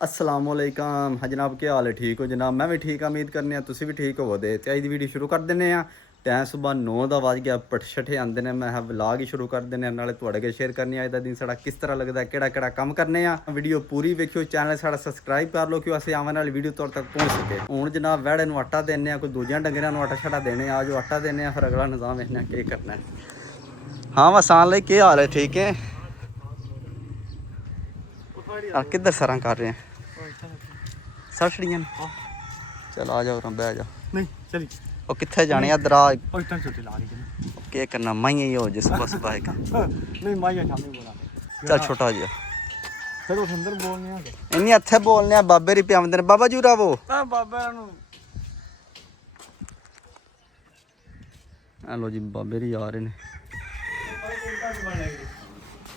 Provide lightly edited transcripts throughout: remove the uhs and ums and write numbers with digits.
असलामुअलैकुम हाँ जनाब, क्या हाल है? ठीक हो जनाब? मैं भी ठीक हाँ, उम्मीद करने तुसी भी ठीक हो। दे ते अज दी वीडियो शुरू कर दिंने आ। टाइम सुबह 9 का वज गया, पटछठे आंदे ने। मैं व्लॉग ही शुरू कर दिंने, नाले तुहाडे अगे शेयर करनी अज दा दिन साडा किस तरह लगदा है, केड़ा काम करने आ। वीडियो पूरी वेखियो, चैनल साडा सबसक्राइब कर लो कि असीं आने वाली वीडियो तुहाडे तक पहुँच सके। हुण जनाब वैड़े नूं आटा देने, कोई दूजियां डंगरां नूं आटा छाटा देने। आ जो आटा देने, फिर अगला निज़ाम वेखने केह् करना है। हाँ वसान लई केह् हाल है? ठीक है। किधर सरां कर रहे हैं? सब छड़ियां चल आ जाओ, बह जा। नहीं चली ਉਹ ਕਿੱਥੇ ਜਾਣੇ ਆ ਦਰਾ और इतना छोटी ला रही ਕੀ ਕਰਨਾ ਮਾਈਆਂ ਹੀ ਹੋ ਜੇ ਸੁਬਹ ਸੁਬਹ ਇੱਕ नहीं माया शामी बोला ਚੱਲ ਛੋਟਾ ਜਿਹਾ चलो सुंदर बोलने आ ਇੰਨੀ ਇੱਥੇ ਬੋਲਨੇ ਆ ਬਾਬੇ ਰੀ ਪਿਆਉਂਦੇ ਨੇ ਬਾਬਾ ਜੂਰਾ ਵੋ ता बाबा नु ਆ ਲੋ ਜੀ ਬਾਬੇ ਰੀ ਆ ਰਹੇ ਨੇ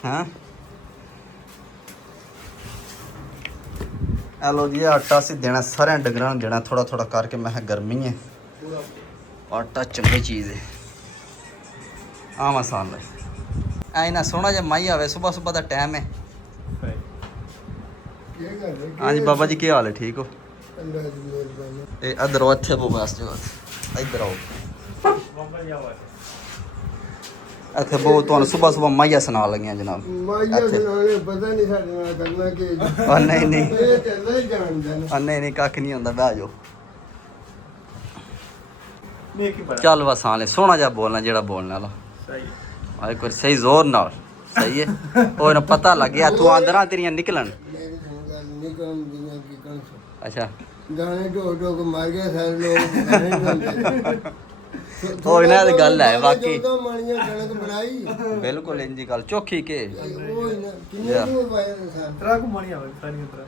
ਹਾਂ ਆ ਲੋ ਜੀ ਆਟਾ ਸੀ ਦੇਣਾ ਸਾਰਿਆਂ ਡੰਗਰਾਂ ਨੂੰ ਦੇਣਾ ਥੋੜਾ ਥੋੜਾ ਕਰਕੇ। ਮੈਂ ਕਿਹਾ ਗਰਮੀ ਹੈ ਆਟਾ ਚੰਗੀ ਚੀਜ਼ ਹੈ। ਆ ਮਸਾਲਾ ਐ ਨਾ ਸੋਹਣਾ ਜਿਹਾ ਮਾਈ ਆਵੇ ਸੁਬਹ ਸੁਬਹ ਦਾ ਟਾਈਮ ਹੈ। हाँ जी बाबा जी, क्या हाल है? ठीक हो? इधर आओ, इत्थे बो बस जो इधर आओ, इत्थे बो। तुहानू सुबह सुबह माइया सुना लगियां जनाब। पता नहीं साडे नाल करना के नहीं नहीं ये चलना ही जानदा ना नहीं नहीं कख नहीं होंदा, बह जाओ। नहीं की पता चल बस हाले सोहना जा बोलना जेड़ा बोलने वाला सही है एक बार सही जोर नाल सही है। और ना पता लग गया तू अंदर तेरियां निकलन। मेरी गल निकम दियां की कंस अच्छा गाने ढो ढो के मार गए सारे लोग गाने ढोंदे ਉਹ ਇਹਨਾਂ ਦੀ ਗੱਲ ਹੈ ਵਾਕਈ तो मानियां कणक बनाई बिल्कुल इंजी गल चौखी के ਉਹ ਕਿੰਨੇ ਨੂੰ ਪਾਇਆ ਨੇ ਤਰਾ ਕੋ ਮਾਨੀਆਂ ਹੋਈ ਸਾਰੀਆਂ ਤਰਾ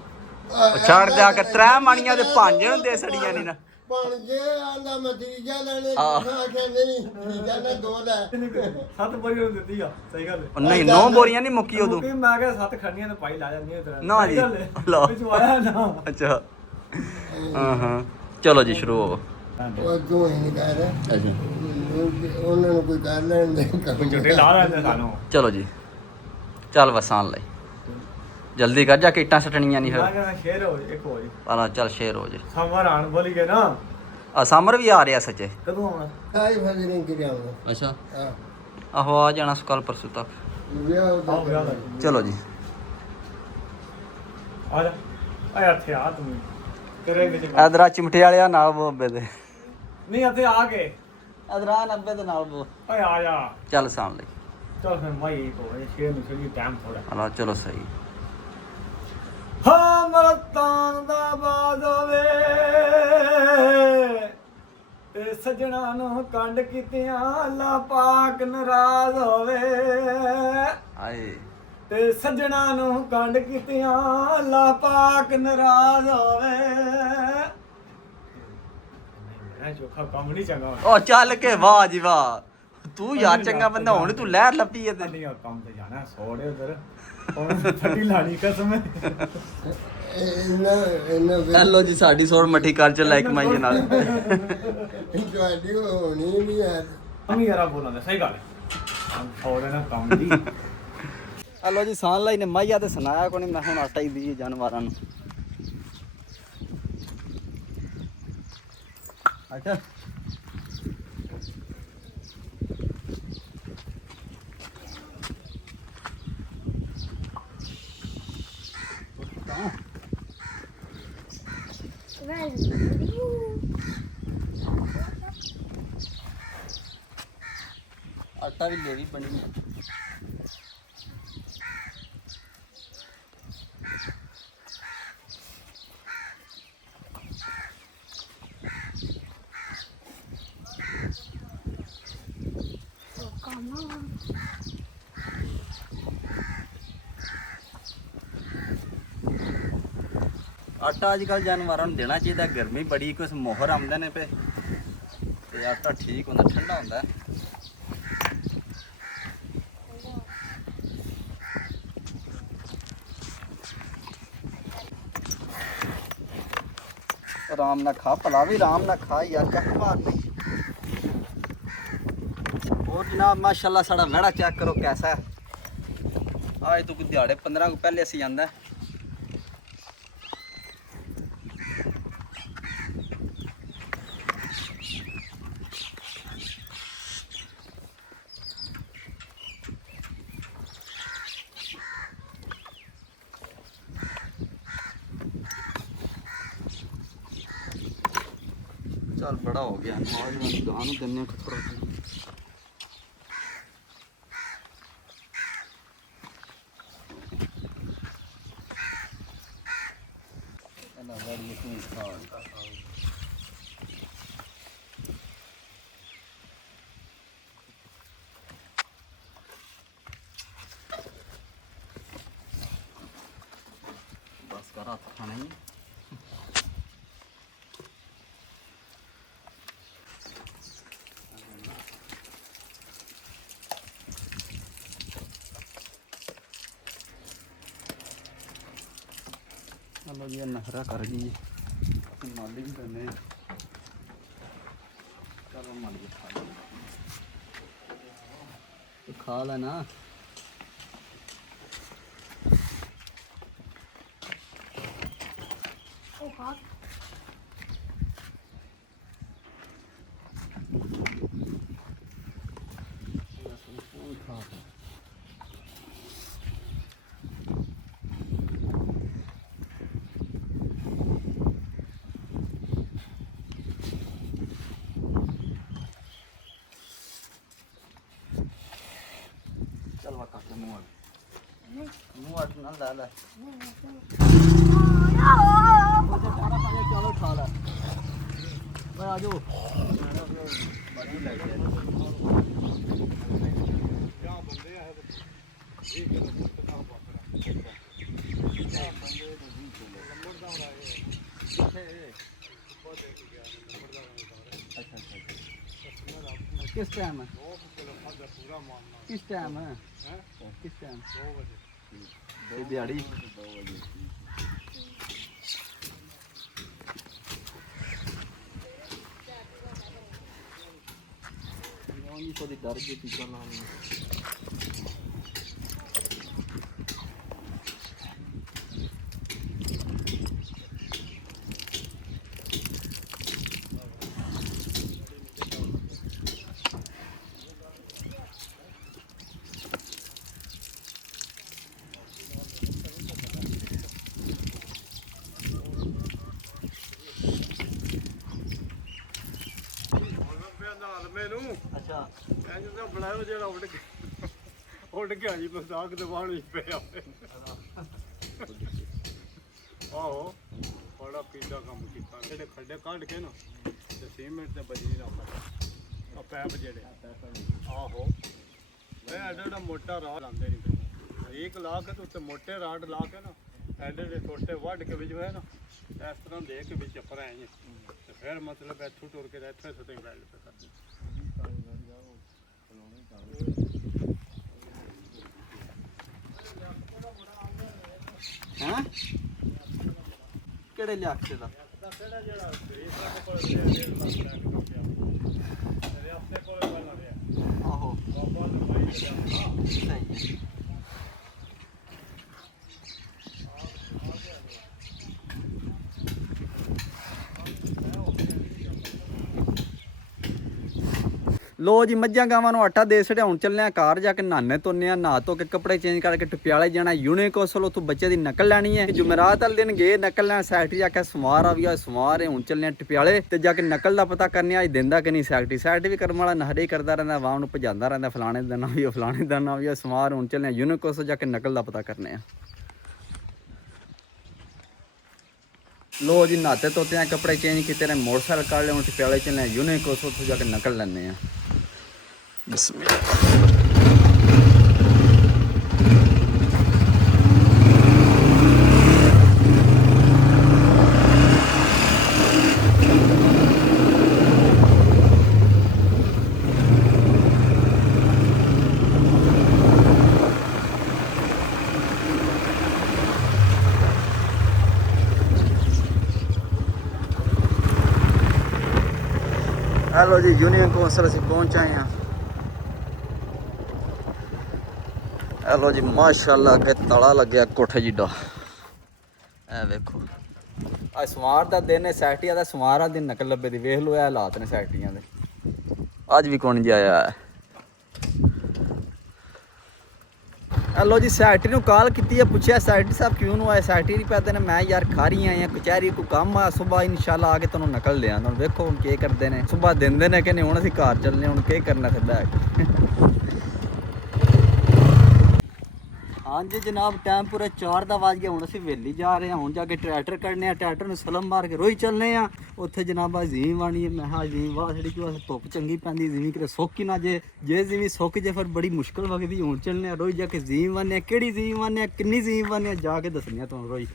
ਛੱਡ ਦਿਆ ਕਰ ਤਰੇ ਮਾਣੀਆਂ ਦੇ ਭਾਂਜੇ ਹੁੰਦੇ ਸੜੀਆਂ ਨਹੀਂ ਨਾ ਬਣ ਜੇ ਆਂਦਾ ਮੈਂ ਤੀਜਾ ਲੈਣੇ ਆਖਿਆ ਨਹੀਂ ਤੀਜਾ ਨਾ ਦੋ ਲੈ 7 ਬੋਰੀਆਂ ਦਿੱਤੀ ਆ ਸਹੀ ਗੱਲ ਉਹ ਨਹੀਂ 9 ਬੋਰੀਆਂ ਨਹੀਂ ਮੁੱਕੀ ਉਦੋਂ ਮੈਂ ਕਿਹਾ 7 ਖੜਨੀਆਂ ਤੇ ਪਾਈ ਲਾ ਜਾਂਦੀਆਂ ਤੇਰਾ ਨਾ ਜੀ ਲਓ ਵਿੱਚ ਆਇਆ ਨਾ ਅੱਛਾ ਹਾਂ ਚਲੋ ਜੀ ਸ਼ੁਰੂ ਹੋ। ਉਹ ਕਿਉਂ ਨਹੀਂ ਕਹਿ ਰਿਹਾ ਅੱਛਾ ਉਹਨਾਂ ਨੂੰ ਕੋਈ ਕਰ ਲੈਣ ਦੇ ਕੋਈ ਝੁੱਟੇ ਲਾ ਲੈਂਦੇ ਸਾਨੂੰ। ਚਲੋ ਜੀ ਚੱਲ ਵਸਾਨ ਲਈ ਜਲਦੀ ਕਰ ਜਾ ਕਿੱਟਾਂ ਸਟਣੀਆਂ ਨਹੀਂ ਮੈਂ ਫਿਰ ਕਿਹਾ ਸ਼ੇਰ ਹੋ ਇੱਕ ਹੋ ਜੇ ਆਲਾ ਚੱਲ ਸ਼ੇਰ ਹੋ ਜੇ। ਸਮਰ ਆਣ ਬੋਲੀ ਗਏ ਨਾ ਆ ਸਮਰ ਵੀ ਆ ਰਿਹਾ ਸੱਚੇ ਕਦੋਂ ਆਉਣਾ ਕਾਈ ਫਜ਼ਰ ਨਹੀਂ ਕਿਰਿਆ ਆਉਣਾ ਅੱਛਾ ਹਾਂ ਆਹੋ ਆ ਜਾਣਾ ਕੱਲ ਪਰਸੋਂ ਤੱਕ। ਵਿਆਹ ਦਾ ਚਲੋ ਜੀ ਆ ਜਾ ਆ ਇੱਥੇ ਆ ਤੂੰ ਤੇਰੇ ਵਿੱਚ ਇਧਰ ਚਿਮਟੇ ਵਾਲਿਆ ਨਾਲ ਬੋਬੇ ਦੇ ਨਹੀਂ ਇੱਥੇ ਆ ਕੇ ਇਧਰ 90 ਦੇ ਨਾਲ ਬੋ ਓਏ ਆ ਜਾ ਚੱਲ ਸਾਹਮਣੇ ਚਲ ਫਿਰ ਮਾਈ ਕੋ ਸ਼ੇਰ ਨੂੰ ਚਲੀ ਟਾਈਮ ਥੋੜਾ ਆਲਾ ਚਲੋ ਸਹੀ। ਹਾਂ ਮਰਤਾਂ ਦਾ ਬਾਦ ਹੋਵੇ ਤੇ ਸਜਣਾ ਨੂੰ ਕੰਡ ਕੀਤਿਆਂ ਅੱਲਾ ਪਾਕ ਨਾਰਾਜ਼ ਹੋਵੇ ਆਏ ਤੇ ਸਜਣਾ ਨੂੰ ਕੰਡ ਕੀਤਿਆਂ ਅੱਲਾ ਪਾਕ ਨਾਰਾਜ਼ ਹੋਵੇ। ਮੈਂ ਚੋਖਾ ਕੰਮ ਨਹੀਂ ਚੰਗਾ ਉਹ ਚੱਲ ਕੇ ਵਾਹ ਜੀ ਵਾਹ ਤੂੰ ਯਾਰ ਚੰਗਾ ਬੰਦਾ ਹੁਣ ਤੂੰ ਲਹਿਰ ਲੱਪੀ ਐ ਤੇ ਨਹੀਂ ਕੰਮ ਤੇ ਜਾਣਾ ਸੋੜੇ ਉਧਰ ਉਹ ਫੱਟੀ ਲਾਣੀ ਕਸਮ ਹੈਲੋ ਜੀ ਸਾਡੀ ਸੋੜ ਮੱਠੀ ਕਰ ਚ ਲਾਈਕ ਮਾਈਏ ਨਾਲ ਤੁਹਾਡੀ ਹੋਣੀ ਨਹੀਂ ਯਾਰ ਅਮੀ ਯਾਰਾ ਬੋਲਣਾ ਸਹੀ ਗੱਲ ਹੈ ਸੋੜੇ ਨਾ ਕੰਮ ਦੀ। ਹੈਲੋ ਜੀ ਸਾਨ ਲਾਈ ਨੇ ਮਾਈਆ ਤੇ ਸੁਣਾਇਆ ਕੋਈ ਨਹੀਂ। ਮੈਂ ਹੁਣ ਆਟਾ ਹੀ ਦੀ ਜਾਨਵਰਾਂ ਨੂੰ। ਅੱਛਾ आटा भी लेवी बनी आटा अजकल जानवरों को देना चाहिए। गर्मी बड़ी कुछ मोहर आमदे ने पे ते आटा ठीक होंदा ठंडा होंदा है। आराम ना खा भला भी आराम ना खा यार चक मार नहीं। और जनाब माशाल्लाह साड़ा वेड़ा चेक करो कैसा है। आज तो दिहाड़े 15 को पहले असी आंदा ਚੱਲ ਬੜਾ ਹੋ ਗਿਆ ਆਵਾਜ਼ ਮੈਂ ਗਾਂ ਨੂੰ ਦਿੰਨੇ ਥੋੜਾ ਇਹਨਾਂ ਵਾਰੀ ਤੂੰ ਖਾ बस कर हाथ खाना ही चलो जी नखरा कर गई मालिक करने चलो मालिक खा लेना चल वक्त मुँह ना ला ला चलो खा ला आ जाओ किस टाइम है किस टाइम है किस टाइम 2 बजे दिहाड़ी थोड़ी डर गई टीका ना अच्छा ਬਣਾਇਓ ਜਿਹੜਾ ਉੱਡ ਕੇ ਆਜੀ ਮਜ਼ਾਕ ਦੇ ਬਾਹਰ ਹੀ ਪਿਆ ਆਹੋ ਬੜਾ ਪੀੜਾ ਕੰਮ ਕੀਤਾ ਜਿਹੜੇ ਖੱਡੇ ਕੱਢ ਕੇ ਨਾ ਤੇ ਸੀਮੈਂਟ ਤੇ ਬਜਰੀ ਨਾਲ ਆ ਪੈਪ ਜਿਹੜੇ ਆਹੋ ਮੈਂ ਐਡਾ ਮੋਟਾ ਰਾਡ ਲਾਉਂਦੇ ਨਹੀਂ ਇੱਕ ਲਾ ਕੇ ਤੇ ਉੱਤੇ ਮੋਟੇ ਰਾਡ ਲਾ ਕੇ ਨਾ ਐਡੇ ਦੇ ਛੋਟੇ ਵੱਢ ਕੇ ਵਿੱਚ ਹੋਇਆ ਨਾ ਇਸ ਤਰ੍ਹਾਂ ਦੇ ਕੇ ਵਿੱਚ ਉੱਪਰ ਆਏ ਤੇ ਫਿਰ ਮਤਲਬ ਇੱਥੋਂ ਟੁਰ ਕੇ ਇੱਥੇ ਸੁਟਿੰਗ ਵੈਲਡ ਤੇ ਕਰਦੇ हैं केड़े लियाकते दा आहो सही है लो जी मज्झां गावां नूं आटा दे छड़िया हुण चलने कार जाके नहाने धोने नहा धो के कपड़े चेंज करके टप्याले जाना यूनिक होसल उत्थों बच्चे की नकल लैनी है जुमेरात वाले दिन गए नकल लैन सैकटरी जाके सुमार आ गया सुमार है हुण चलने टप्याले ते जाके नकल का पता करने अज दिंदा कि नहीं सैकटरी भी कर्म वाला नहरे करता रहता आवाम नूं भजांदा रहता फलाने दिन भी फलाने दिन भी सुमार हुण चलने यूनिक होसल जाके नकल का पता करने लो जी नहाते धोते हैं कपड़े चेंज किए ने मोटरसाइकिल काट लिया टप्याले चलने यूनिक होसल उत्थों जाके नकल लैने हेलो जी यूनियन कौंसल असीं पहुंच आए हैं हेलो जी माशाअल्लाह के तला लग्या कोठे जिड्डा ए वेखो आज सुमार का दिन है सैकटरिया का सुमार का दिन नकल लब्बे दी वेख लो हालात ने सैकटरिया दे अज भी कौन जी आया है ਹੈਲੋ ਜੀ, ਸੈਕਟਰੀ ਨੂੰ ਕਾਲ ਕੀਤੀ ਹੈ, ਪੁੱਛਿਆ ਸੈਕਟਰੀ ਸਾਹਿਬ ਕਿਉਂ ਨੂੰ ਆਏ। ਸੈਕਟਰੀ ਕਹਿੰਦੇ ਨੇ ਮੈਂ ਯਾਰ ਖਾਰੀ ਆਏ ਆ ਕਚਹਿਰੀ ਕੋਈ ਕੰਮ ਆ, ਸੁਬਾਹ ਇਨਸ਼ਾਅੱਲਾ ਆ ਕੇ ਤੁਹਾਨੂੰ ਨਕਲ ਲਿਆ। ਹੁਣ ਵੇਖੋ ਹੁਣ ਕੀ ਕਰਦੇ ਨੇ, ਸੁਬਾਹ ਦਿੰਦੇ ਨੇ ਕਿ ਨਹੀਂ ਹੁਣ ਅਸੀਂ ਘਰ ਚੱਲਨੇ, ਹੁਣ ਕੀ ਕਰਨਾ ਫਿਰ ਬੈਗ। ਹਾਂਜੀ ਜਨਾਬ, ਟਾਈਮ ਪੂਰਾ 4 ਦਾ ਵੱਜ ਗਿਆ। ਹੁਣ ਅਸੀਂ ਵੇਲੀ ਜਾ ਰਹੇ ਹਾਂ, ਹੁਣ ਜਾ ਕੇ ਟਰੈਕਟਰ ਕੱਢਨੇ ਆ, ਟਰੈਕਟਰ ਨੂੰ ਸਲਮ ਮਾਰ ਕੇ ਰੋਈ ਚੱਲਨੇ ਆ। ਉੱਥੇ ਜਨਾਬ ਜ਼ੀਮ ਵਾਣੀ ਹੈ, ਮੈਂ ਹਾਂ ਜ਼ੀਮ ਵਾਹ ਜਿਹੜੀ ਕਿ ਧੁੱਪ ਚੰਗੀ ਪੈਂਦੀ, ਜ਼ਮੀਨ ਕਿਤੇ ਸੁੱਕ ਹੀ ਨਾ ਜੇ ਜ਼ਮੀਨ ਸੁੱਕ ਜੇ ਫਿਰ ਬੜੀ ਮੁਸ਼ਕਲ ਵਗਦੀ। ਹੁਣ ਚੱਲਨੇ ਆ ਰੋਈ ਜਾ ਕੇ ਜ਼ੀਮ ਵਾਨੇ, ਕਿਹੜੀ ਜ਼ੀਮ ਵਾਨੇ, ਕਿੰਨੀ ਜ਼ੀਮ ਵਾਨੇ ਜਾ ਕੇ ਦੱਸਣੀ ਆ ਤੁਹਾਨੂੰ ਰੋਈ।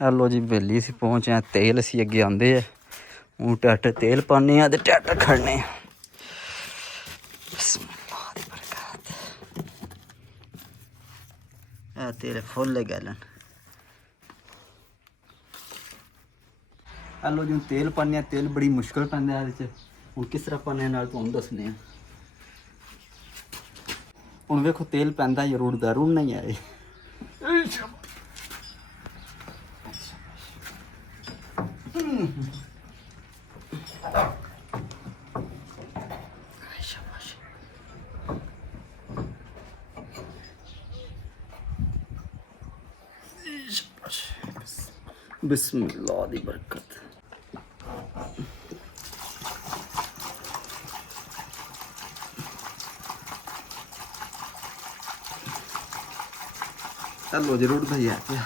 ਹੈਲੋ ਜੀ, ਵੇਲੀ ਅਸੀਂ ਪਹੁੰਚੇ ਆ, ਤੇਲ ਅਸੀਂ ਅੱਗੇ ਆਂਦੇ ਆ, ਹੁਣ ਟਰੈਕਟਰ ਤੇਲ ਪਾਉਂਦੇ ਆ ਤੇ ਟਰੈਕਟਰ ਖੜਨੇ ਆ। ਤੇਰੇ ਫੁੱਲ ਗੈਲਨ। ਹੈਲੋ ਜੀ, ਹੁਣ ਤੇਲ ਪਾਉਂਦੇ ਆ, ਤੇਲ ਬੜੀ ਮੁਸ਼ਕਲ ਪੈਂਦਾ ਇਹਦੇ 'ਚ। ਹੁਣ ਕਿਸ ਤਰ੍ਹਾਂ ਪਾਉਂਦੇ ਨਾਲ ਤੁਹਾਨੂੰ ਦੱਸਣੇ ਆ। ਹੁਣ ਵੇਖੋ ਤੇਲ ਪੈਂਦਾ ਜਾਂ ਰੁੜਦਾ, ਰੁੜਨਾ ਹੀ ਆਏ। बिस्मिल्लाह दी बरकत। चलो जरूर भैया क्या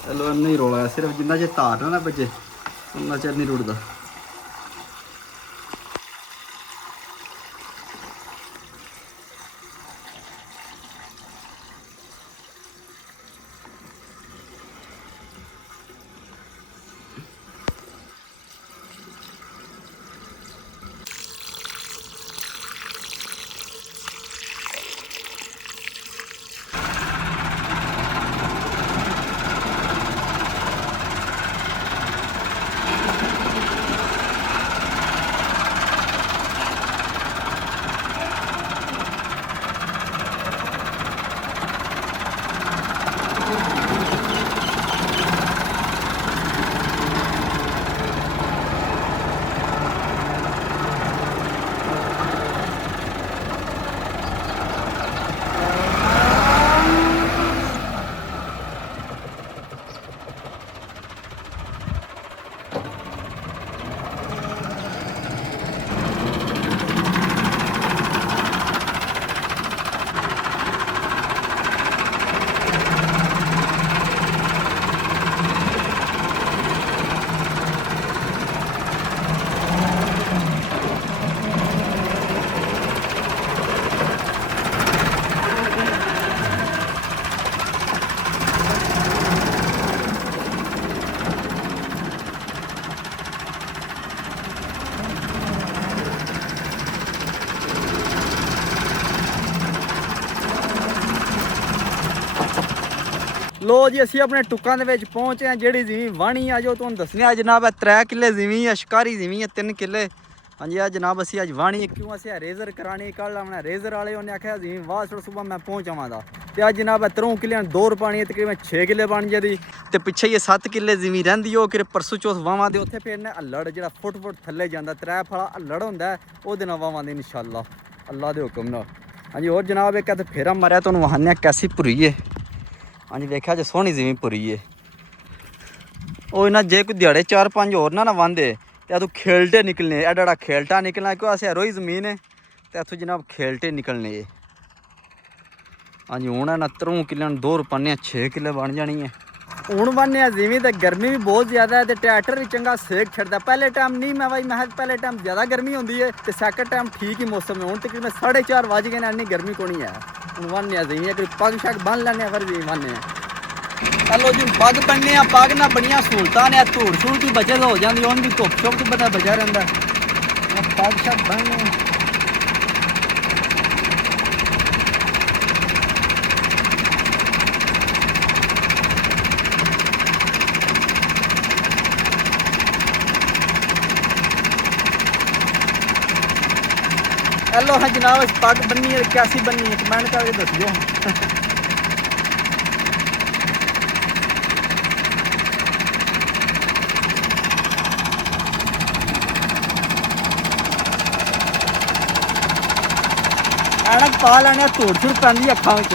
चलो नहीं रोला, सिर्फ जिन्ना चेर तार ना बजे उन्ना चेर नहीं रुड़दा। लो जी, असी अपने टुक्कां दे विच पहुंचे हैं। जेह्ड़ी ज़मीन वाणी आ जो तुहानूं दस्सने आ जनाब, 3 किले ज़मीन है, शिकारी ज़मीन है 3 किले। हाँ जी जनाब, असी अज वाणी क्यों असें रेजर करानी, कल अपने रेजर वाले उन्हें आख्या ज़मीन वाह छोड़ सुबह मैं पहुंच आवांगा। ते अज जनाब 3 किले 2 पानी तकरीबन 6 किले बन जाती। ते पिछे ये 7 किले ज़मीन रहिंदी ओ कि परसों चौथ वावां दे उत्थे फिरने हल्लड़ जेह्ड़ा फुट थल्ले जांदा, 3 फड़ा हल्लड़ हुंदा ओहदे नाल वावां दे इंशाअल्लाह अल्लाह दे हुक्म नाल। हाँ जी, और जनाब एक अद फेरा मारिया तुहानूं वहाने कैसी भुरी है। हाँ जी, देखा जो सोहनी ज़मीन भुरी है। वो इन्ना जे कोई दिहाड़े 4-5 होर ना वांदे तो तू खेलटे निकलने, एडा खेलटा निकलना क्यों असें रोई ज़मीन है तो इत्थों जनाब खेलटे निकलने। हाँ जी, हूँ ना 3 किले 2 रुपये 6 किले बन जानी है। हूँ बनने ज़मीन तो गर्मी भी बहुत ज़्यादा है तो ट्रैक्टर भी चंगा सेक छड़ता। पहले टाइम नहीं मैं भाई मैं पहले टाइम ज़्यादा गर्मी होती है तो सैकंड टाइम ठीक ही मौसम है। हूँ तकरीबन 4:30 बज गए इन्नी गर्मी को नहीं है। हूँ बनने ज़मीन कोई पग शग बन लैने फिर ज़मीन बनने। चलो जी, पग बनने पग ना बड़िया सहूलतां ने, धूड़ शूड़ की बचत हो जाती, उन भी धुप शुप तो बंदा बचा रहा। पग शग बनने हेलो। हाँ जनाब, पग बननी है कैसी बननी है कमेंट करके दसियो। ਐਨਕ ਪਾ ਲੈਣੇ, ਧੂੜ ਛੁੜ ਪੈਂਦੀ ਅੱਖਾਂ ਵਿੱਚ।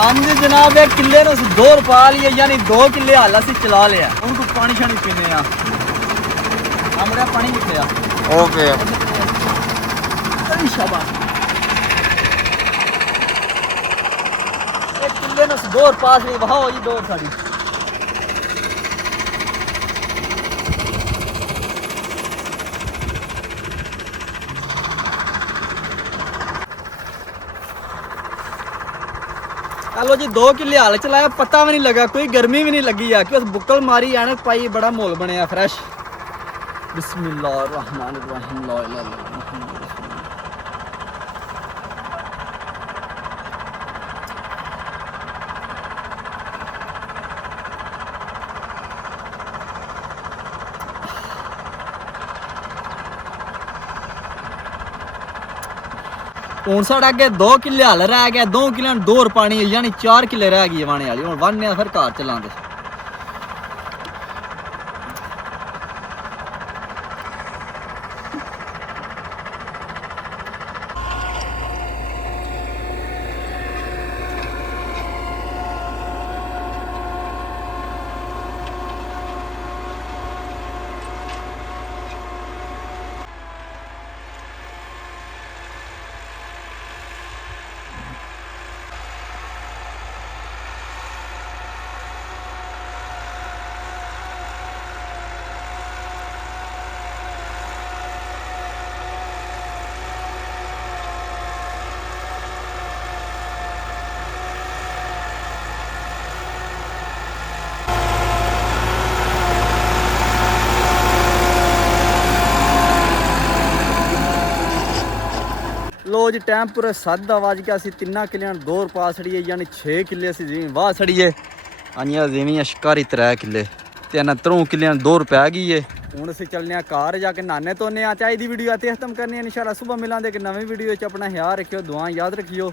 ਹਾਂਜੀ ਜਨਾਬ, ਇਹ ਕਿੱਲੇ ਨੂੰ ਅਸੀਂ 2 ਰੁਪਾ ਲਈਏ, ਯਾਨੀ 2 ਕਿੱਲੇ ਹਾਲ ਅਸੀਂ ਚਲਾ ਲਿਆ। ਹੁਣ ਕੋ ਪਾਣੀ ਛਾਣੀ ਪੀਨੇ ਆ। ਹਮਾਰਾ ਪਾਣੀ ਕਿੱਥੇ ਆ? ओके ਅਰੇ ਸ਼ਾਬਾਸ਼। ਇਹ ਕਿੱਲੇ ਨੂੰ ਅਸੀਂ 2 ਰੁਪਾ ਲਈ ਵਹਾਓ ਜੀ 2 ਸਾਡੀ। चलो जी 2 किले हाल चलाया, पता भी नहीं लगा, कोई गर्मी भी नहीं लगी है कि बस बुक्कल मारी ऐनक पाई, बड़ा माहौल बनया फ्रेश। बिस्मिल्लाहिर्रहमानिर्रहीम ला इलाहा इल्लल्लाह मुहम्मद रसूलुल्लाह। ਹੁਣ ਸਾਡਾ ਅੱਗੇ 2 ਕਿੱਲੇ ਹਲ ਰਹਿ ਗਿਆ, 2 ਕਿੱਲਿਆਂ ਨੂੰ 2 ਰੁਪਾਣੀ, ਯਾਨੀ 4 ਕਿੱਲੇ ਰਹਿ ਗਈ ਵਾਣੇ ਵਾਲੀ। ਹੁਣ ਵਾਹਨੇ ਆ ਫਿਰ ਘਰ ਚਲਾਂਗੇ। लो जी टाइम पूरा 7 ਦਾ ਵੱਜ ਗਿਆ। ਅਸੀਂ 3 ਕਿੱਲਿਆਂ ਨੂੰ 2 ਰੁਪਾ ਛੜੀਏ, ਯਾਨੀ 6 ਕਿੱਲੇ ਅਸੀਂ ਜ਼ਮੀਨ ਵਾਹ ਛੜੀਏ। ਆਈਆਂ ਜ਼ਮੀਨ ਸ਼ਿਕਾਰੀ 3 ਕਿੱਲੇ ਤੇ ਇਹਨਾਂ 3 ਕਿੱਲਿਆਂ ਨੂੰ 2 ਰੁਪਏ ਗਈ ਏ। ਹੁਣ ਅਸੀਂ ਚੱਲਨੇ ਆ ਘਰ ਜਾ ਕੇ ਨਹਾਨੇ ਧੋਨੇ ਆ। ਚਾਹੀ ਦੀ ਵੀਡੀਓ ਇੱਥੇ ਖਤਮ ਕਰਨੀ ਹੈ। ਇਨਸ਼ਾਅੱਲਾ ਸੁਬਹ ਮਿਲਾਂਗੇ ਇੱਕ ਨਵੀਂ ਵੀਡੀਓ 'ਚ। ਆਪਣਾ ਖਿਆਲ ਰੱਖਿਓ, ਦੁਆ ਯਾਦ ਰੱਖਿਓ।